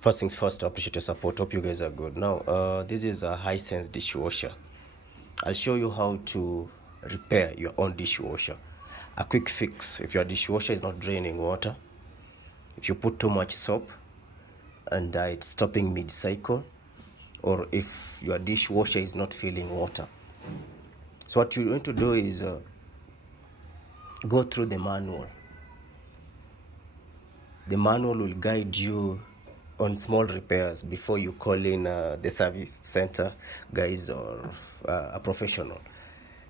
First things first, I appreciate your support. Hope you guys are good. Now, this is a Hisense dishwasher. I'll show you how to repair your own dishwasher. A quick fix: if your dishwasher is not draining water, if you put too much soap and it's stopping mid-cycle, or if your dishwasher is not filling water. So what you're going to do is go through the manual. The manual will guide you on small repairs before you call in the service center guys or a professional.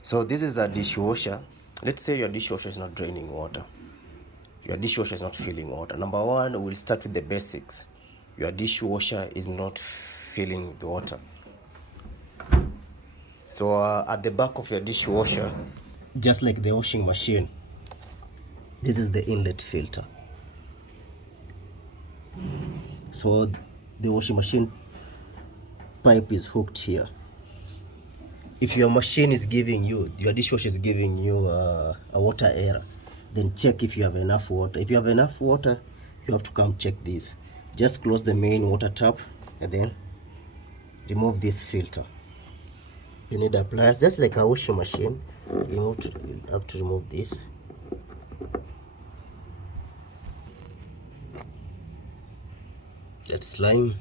So this is a dishwasher. Let's say your dishwasher is not draining water. Your dishwasher is not filling water. Number one, we'll start with the basics. Your dishwasher is not filling the water. So at the back of your dishwasher, just like the washing machine, this is the inlet filter. So the washing machine pipe is hooked here. If your machine is giving you, your dishwasher is giving you a water error, then check if you have enough water. If you have enough water, you have to come check this. Just close the main water tap and then remove this filter. You need a pliers, just like a washing machine. You have to remove this. That's lime.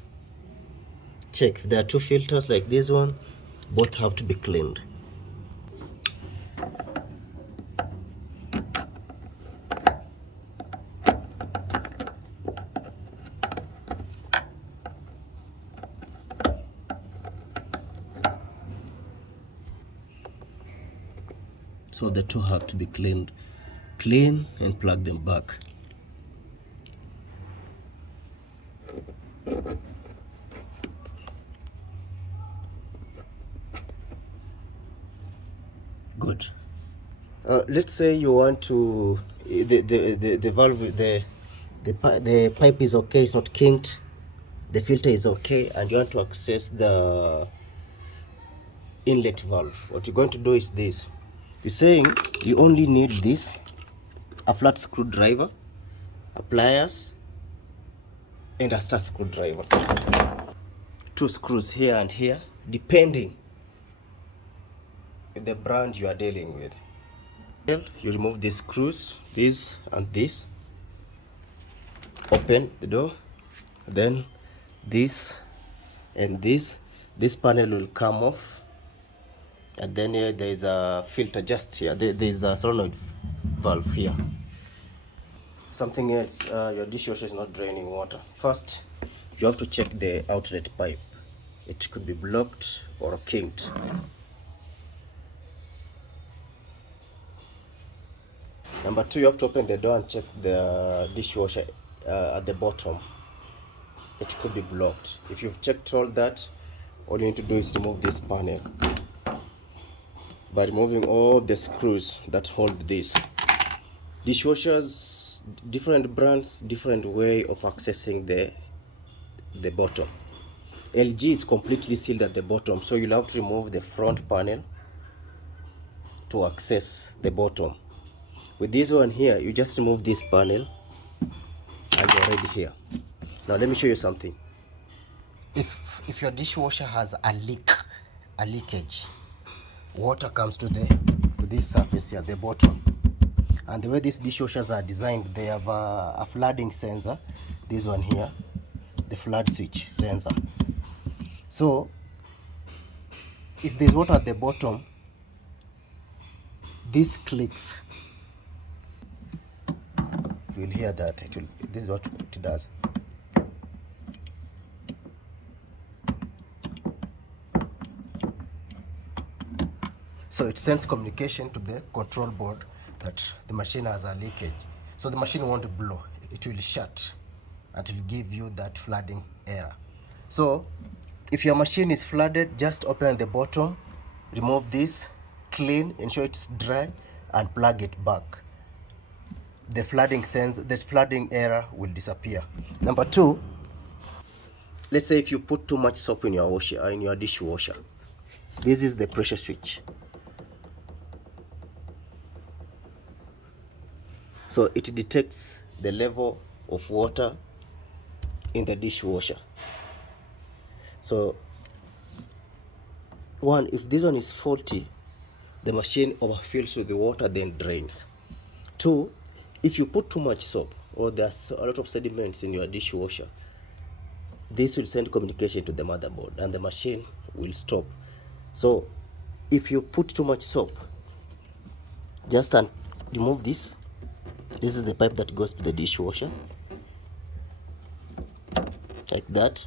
Check if there are two filters like this one, both have to be cleaned. So the two have to be cleaned. Clean and plug them back. Good. Let's say you want to the valve, the pipe is okay, it's not kinked, the filter is okay, and you want to access the inlet valve. What you're going to do is this. You're saying you only need this, a flat screwdriver, a pliers, and a star screwdriver. Two screws here and here, depending the brand you are dealing with. You remove the screws, this and this, open the door, then this and this panel will come off, and then here there is a filter just here. There is a solenoid valve here. Something else, your dishwasher is not draining water. First, you have to check the outlet pipe. It could be blocked or kinked. Number two, you have to open the door and check the dishwasher at the bottom. It could be blocked. If you've checked all that, all you need to do is remove this panel by removing all the screws that hold this. Dishwashers, different brands, different way of accessing the bottom. LG is completely sealed at the bottom, so you'll have to remove the front panel to access the bottom. With this one here, you just remove this panel and you're already here. Now let me show you something. If your dishwasher has a leakage, water comes to this surface here, the bottom. And the way these dishwashers are designed, they have a flooding sensor. This one here, the flood switch sensor. So if there's water at the bottom, this clicks. You'll hear that. This is what it does. So it sends communication to the control board that the machine has a leakage. So the machine won't blow. It will shut and it will give you that flooding error. So if your machine is flooded, just open the bottom, remove this, clean, ensure it's dry, and plug it back. The flooding error will disappear. Number two, let's say if you put too much soap in your dishwasher, this is the pressure switch. So it detects the level of water in the dishwasher. So one, if this one is faulty, the machine overfills with the water, then drains. Two, if you put too much soap or there's a lot of sediments in your dishwasher, this will send communication to the motherboard and the machine will stop. So if you put too much soap, just remove this. This is the pipe that goes to the dishwasher, like that.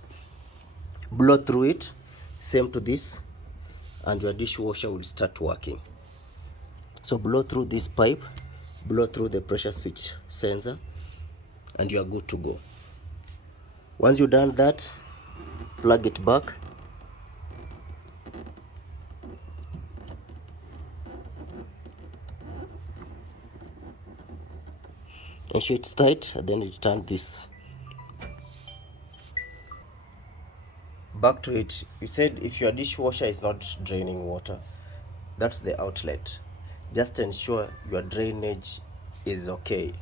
Blow through it, same to this, and your dishwasher will start working. So blow through this pipe, blow through the pressure switch sensor, and you are good to go. Once you've done that, plug it back. Ensure it's tight, and then you turn this. Back to it. You said if your dishwasher is not draining water, that's the outlet. Just ensure your drainage is okay.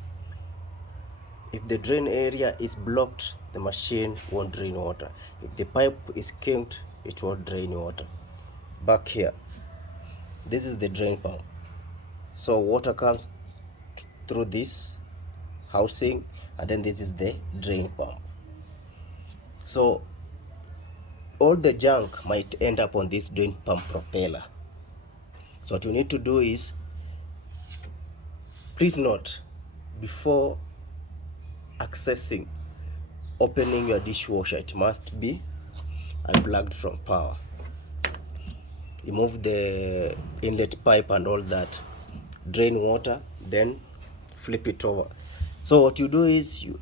If the drain area is blocked, the machine won't drain water. If the pipe is kinked, it won't drain water. Back here, this is the drain pump. So water comes through this housing, and then this is the drain pump. So all the junk might end up on this drain pump propeller. So what you need to do is, please note, before accessing, opening your dishwasher, it must be unplugged from power. Remove the inlet pipe and all that, drain water, then flip it over. So what you do is you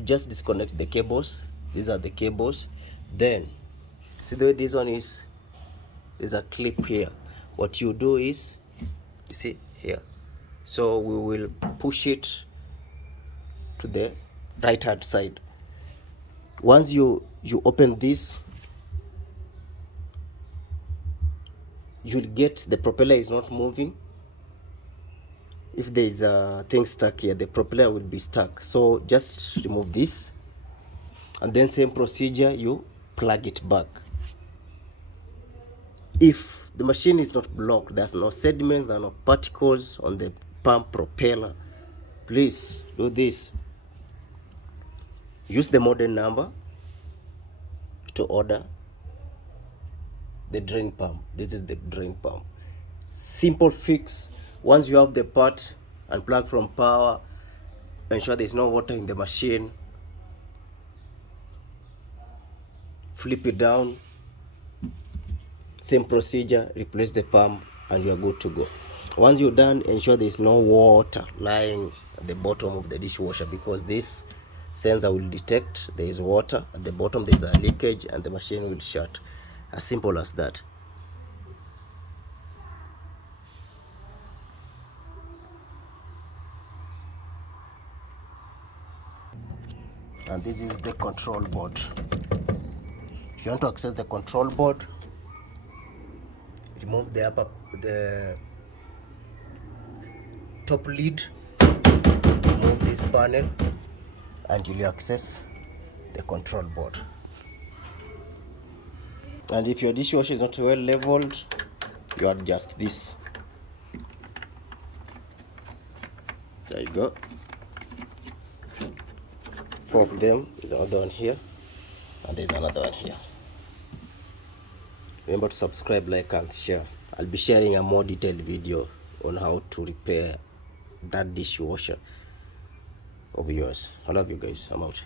just disconnect the cables. These are the cables. Then see the way this one is, there's a clip here. What you do is, you see here, so we will push it to the right hand side. Once you open this, you'll get the propeller is not moving. If there is a thing stuck here, the propeller will be stuck. So just remove this, and then same procedure, you plug it back. If the machine is not blocked, there's no sediments, there are no particles on the pump propeller, please do this. Use the model number to order the drain pump. This is the drain pump. Simple fix. Once you have the part, unplug from power, ensure there's no water in the machine, flip it down, same procedure, replace the pump, and you are good to go. Once you're done, ensure there's no water lying at the bottom of the dishwasher, because this sensor will detect there is water at the bottom, there's a leakage, and the machine will shut. As simple as that. And this is the control board. If you want to access the control board, remove the top lid, remove this panel, and you'll access the control board. And if your dishwasher is not well leveled, you adjust this. There you go. 4 of them. There's another one here, and there's another one here. Remember to subscribe, like, and share. I'll be sharing a more detailed video on how to repair that dishwasher of yours. I love you guys. I'm out.